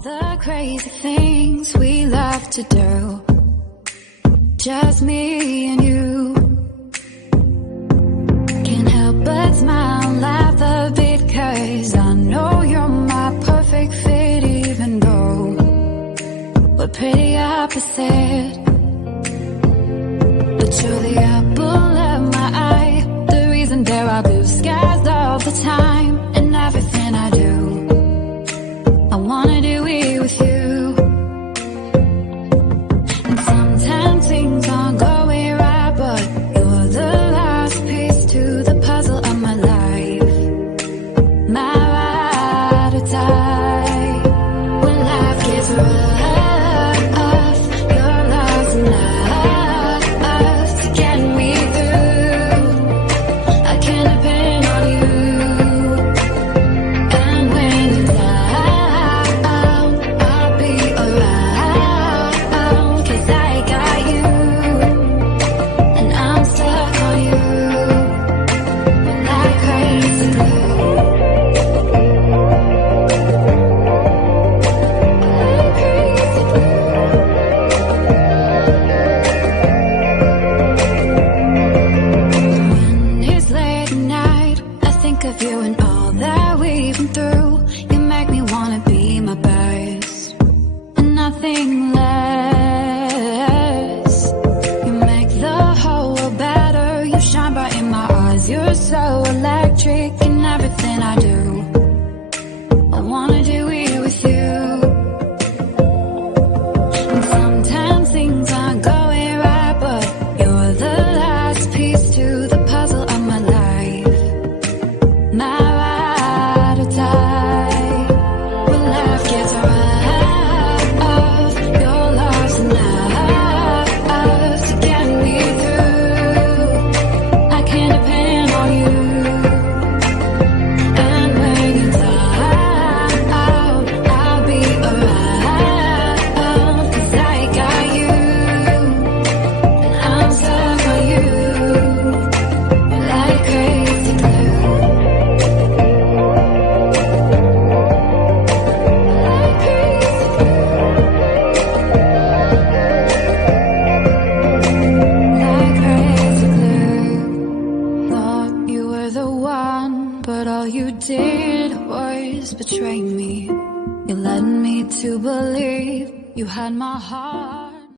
all the crazy things we love to do. Just me and you. Can't help but smile and laugh a bit, 'cause I know you're my perfect fit, even though we're pretty opposite. But you're the apple of my eye, the reason there are blue skies all the time. And everything I do, I wanna do it with you. And sometimes things aren't going right, but you're the last piece to the puzzle of my life. My ride or die. When life gets rough, your love's enough to get me through. I can depend on you. And when you're down, I'll be around, 'cause I got you. And I'm stuck on you like crazy glue. Like crazy glue. When it's late at night, I think of you and all that we've been through. You make me wanna be my best and nothing less. You make the whole world better. You shine bright in my eyes. You're so electric in everything I do. I wanna do it with you. And sometimes things aren't going right, but you're the last piece to the puzzle of my life. My ride or die. When life gets rough, your love's enough to get me through. I can depend on you. And when you're down, I'll be around, 'cause I got you. And I'm stuck on you like crazy glue. Like crazy glue. Like crazy glue. Thought you were the one, but all you did was betray me. You led me to believe you had my heart.